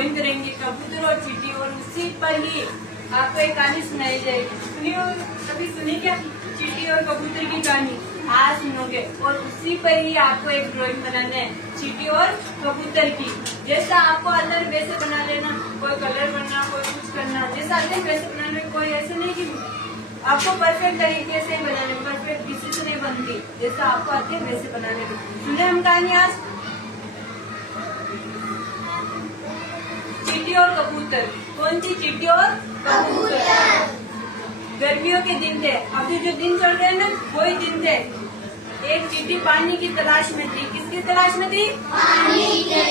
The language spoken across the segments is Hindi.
ड्राइंग करेंगे कबूतर और चींटी, और उसी पर ही आपको एक कहानी सुनाई जाएगी। सुनिए, कभी सुनी क्या चींटी और कबूतर की कहानी? आज सुनोगे। और उसी पर ही आपको एक ड्राइंग बनाना है चींटी और कबूतर की। जैसा आपको अंदर वैसे बना लेना, कोई कलर करना, कोई कुछ करना, जैसा अंदर वैसे बनाना। कोई ऐसे नहीं कि आपको परफेक्ट तरीके से बनाने, परफेक्ट किसी से नहीं बनती, जैसा आपको आते है वैसे बनाने। सुने हम कहानी आज चींटी और कबूतर। कौन सी? चींटी और कबूतर। गर्मियों के दिन थे, अभी जो दिन चल रहे हैं ना वही दिन थे। एक चींटी पानी की तलाश में थी। किसकी तलाश में थी? पानी की।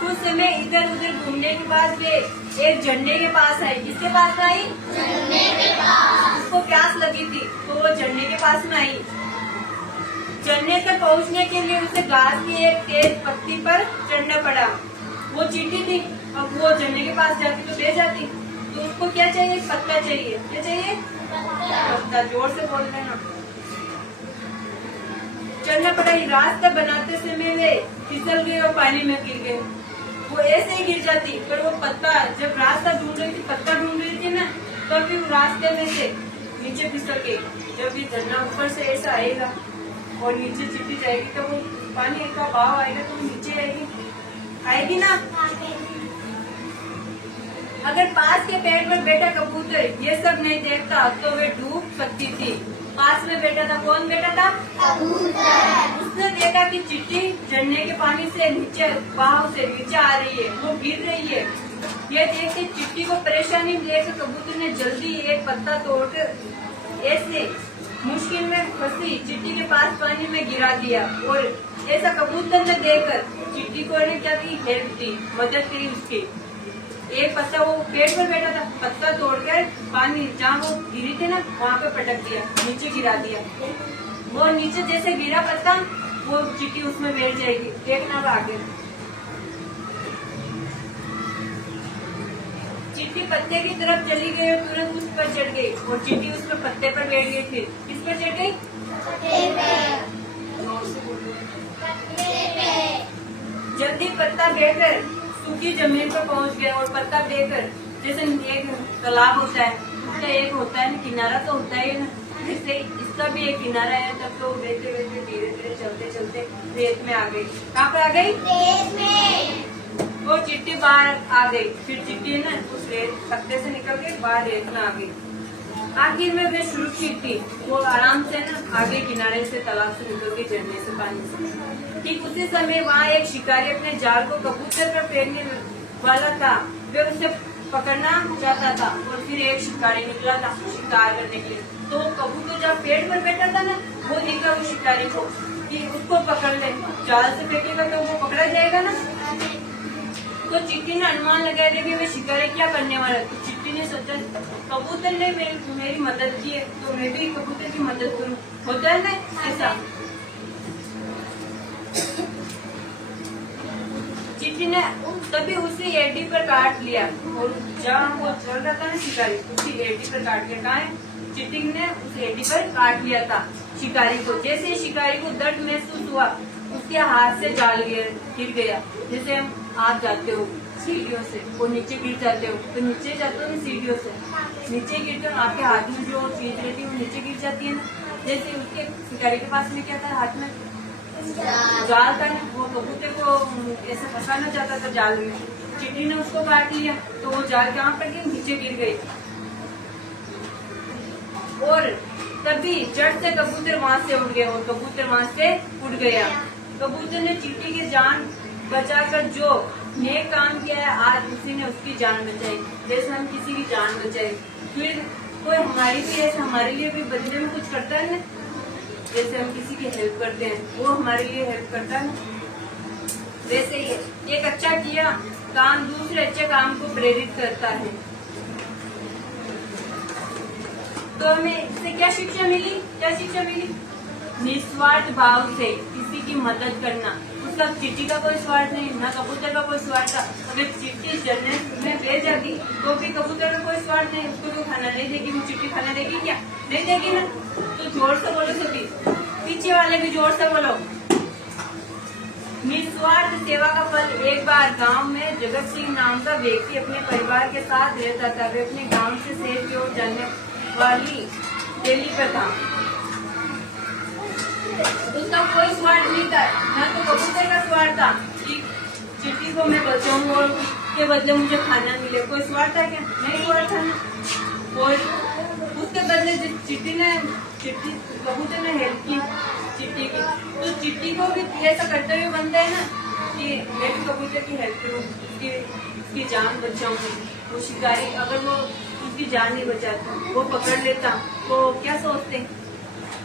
कुछ समय इधर उधर घूमने के बाद वे एक झरने के पास आई। किसके पास आई? झरने के पास। उसको प्यास लगी थी तो वो झरने के पास में आई। झरने तक पहुंचने के लिए उसे घास की एक तेज पत्ती पर चढ़ना पड़ा। वो चींटी थी, अब वो झरने के पास जाती तो बह जाती। तो उसको क्या चाहिए? पत्ता चाहिए। क्या चाहिए? पत्ता। जोर से बोल देना। चढ़ना पड़ा। रास्ता बनाते समय वे फिसल गए और पानी में गिर गए। वो ऐसे ही गिर जाती, पर वो पत्ता, जब रास्ता ढूंढ रही थी, पत्ता ढूंढ रही थी ना, तभी वो रास्ते में से नीचे फिसल गई। जब ये झरना ऊपर से ऐसा आएगा और नीचे चींटी जाएगी तो वो पानी का बहाव आएगा तो नीचे आएगी ना। अगर पास के पेड़ पर बैठा कबूतर ये सब नहीं देखता तो वे डूब सकती थी। पास में बैठा था, कौन बैठा था? कबूतर। उसने देखा कि चींटी झरने के पानी से नीचे, बहाव से नीचे आ रही है, वो गिर रही है। ये देख के चींटी को परेशानी देख कबूतर ने जल्दी एक पत्ता तोड़कर ऐसे मुश्किल में फंसी चींटी के पास पानी में गिरा दिया। और ऐसा कबूतर ने देखकर चींटी को ने क्या की? हेल्प दी, मदद करी उसकी। एक पत्ता, वो पेड़ पर बैठा था, पत्ता तोड़कर पानी जहाँ वो गिरी थी ना वहाँ पे पटक दिया, नीचे गिरा दिया। वो नीचे जैसे गिरा पत्ता, वो चींटी उसमें बैठ जाएगी। देखना अब आगे। चींटी पत्ते की तरफ चली गई और तुरंत उस पर चढ़ गई और चींटी उस पर पत्ते पर बैठ गई। फिर किस पर चढ़ गई? जल्दी पत्ता बेकर सूखी जमीन पर पहुंच गया और पत्ता बेकर, जैसे एक तालाब होता है, उसका एक होता है ना किनारा, तो होता है ना, जैसे इसका भी एक किनारा है। तब तो बहते बहते धीरे धीरे चलते चलते रेत में आ गई। कहाँ पर आ गई? रेत में। वो चींटी बाहर आ गई। फिर चींटी ना उस रेत पत्ते से निकल के बाहर रेत में आ गई। आखिर में वे सुरक्षित थी। वो आराम से ना आगे किनारे से तालाब से निकल के झरने से पानी से। ठीक उसी समय वहाँ एक शिकारी अपने जाल को कबूतर पर फेरने वाला था। वे उसे पकड़ना चाहता था और फिर एक शिकारी निकला था शिकार करने के लिए। तो कबूतर जब पेड़ पर बैठा था ना, वो निकला उस शिकारी को कि उसको पकड़ ले। जाल से फेंकेगा तो वो पकड़ा जाएगा ना। तो चींटी ने अनुमान लगाया था कि वे शिकारी क्या करने वाला है। तो चींटी ने सोचा कबूतर ने मेरी मदद की है तो मैं भी कबूतर की मदद करूँ। होता है ना ऐसा। चींटी ने तभी उसी एडी पर काट लिया और जहाँ वो चल रहा था ना शिकारी, उसी एडी पर काट लिया। कहाँ है? चींटी ने उस एडी पर काट लिया था शिकारी को। जैसे ही शिकारी को दर्द महसूस हुआ, उसके हाथ से जाल गिर गया। जैसे आप जाते हो सीढ़ियों से और नीचे गिर जाते हो, तो नीचे जाते हो ना सीढ़ियों से नीचे गिरते हो, आपके हाथ में जो चीज रहती है वो नीचे गिर जाती है ना। जैसे उसके शिकारी के पास में क्या था? हाथ में जाल था। वो कबूतर को ऐसे फंसाना चाहता था जाल में। चींटी ने उसको काट लिया तो वो जाल कहाँ पर गई? नीचे गिर गई। और तभी जड़ से कबूतर वहाँ से उड़ गया और कबूतर वहाँ से उड़ गया। कबूतर ने चींटी की जान बचाकर जो नेक काम किया है, आज उसी ने उसकी जान बचाई। जैसे हम किसी की जान बचाए, फिर कोई हमारी भी ऐसे हमारे लिए भी बदले में कुछ करता है ना। जैसे हम किसी की हेल्प करते हैं, वो हमारे लिए हेल्प करता है ना। वैसे ही एक अच्छा किया काम दूसरे अच्छे काम को प्रेरित करता है। तो हमें इससे क्या शिक्षा मिली? क्या शिक्षा मिली? निस्वार्थ भाव से किसी की मदद करना। उसका चींटी का कोई स्वार्थ नहीं, ना कबूतर का कोई स्वार्थ था। अगर चींटी जन्नत में बह जाती तो भी कबूतर का कोई स्वार्थ नहीं, उसको तो खाना नहीं देगी। वो चींटी खाना देगी क्या? नहीं देगी ना। तो जोर से बोलो सभी, पीछे वाले भी जोर से बोलो। निस्वार्थ सेवा का फल। एक बार गांव में जगत सिंह नाम का व्यक्ति अपने परिवार के साथ रहता था। वे अपने गांव से शहर की ओर जाने वाली रैली पर था। उसका कोई स्वार्थ नहीं था, न तो कबूतर का स्वार्थ था कि चिट्टी को मैं बचाऊं और उसके बदले मुझे खाना मिले। कोई स्वार्थ था क्या? नहीं स्वार्थ था ना। और उसके बदले चिट्टी कबूतर ने हेल्प की चिट्टी की, तो चिट्टी को भी ऐसा कर्तव्य बनता है ना कि मैं भी कबूतर की हेल्प करूँ, उसकी जान बचाऊँ। वो शिकारी अगर वो उसकी जान नहीं बचाता, वो पकड़ लेता, तो क्या सोचते?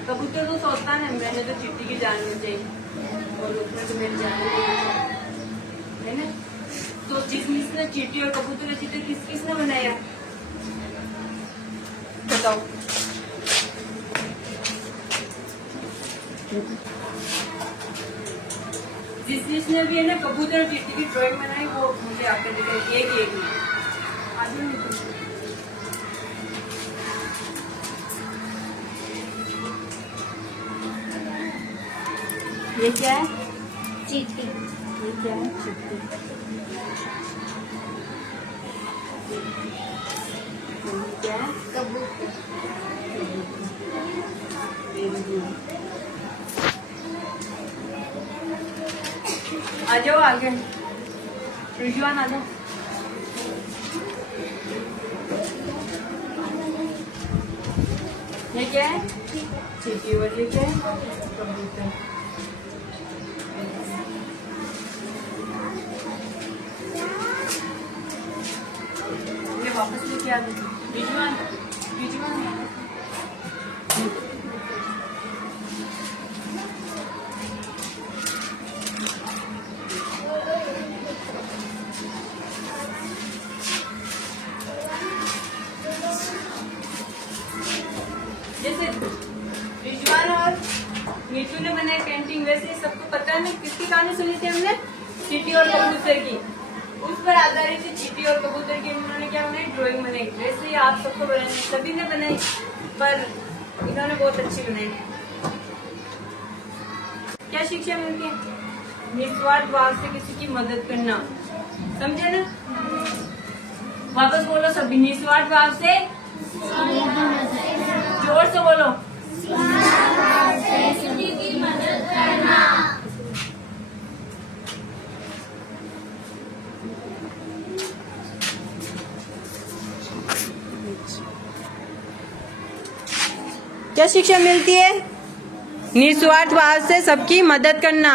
कबूतर तो सोचता है मैंने तो चिट्टी की जान बचाई और उसमें तो मेरी जान है ना। तो जिसने चिट्टी और कबूतर की चिट्टी किसने बनाया बताओ? जिसने भी है ना कबूतर और चिट्टी की ड्राइंग बनाई वो मुझे आकर दिखाई। एक ये क्या है? चींटी। ये क्या है? चिट्टी। ये क्या है? कबूतर। आ जाओ आगे, रिजवान आ जाओ। ये क्या है? चींटी। और ये क्या है? कबूतर। ये वापस लेके आ गए रिजवान। जैसे रिजवान और नीतू ने बनाई पेंटिंग, वैसे सबको पता है ना किसकी कहानी सुनी थी हमने? चींटी और कबूतर की। उस पर आधारित थी चींटी और कबूतर की। उन्होंने क्या बनाई? ड्राइंग बनाई। वैसे ही आप सबको बनाई, सभी ने बनाई, पर इन्होंने बहुत अच्छी बनाई। क्या शिक्षा मिलती है? निस्वार्थ भाव से किसी की मदद करना। समझे ना? वापस बोलो सभी, निस्वार्थ भाव से, जोर से बोलो, किसी की मदद करना। क्या शिक्षा मिलती है? निस्वार्थ भाव से सबकी मदद करना।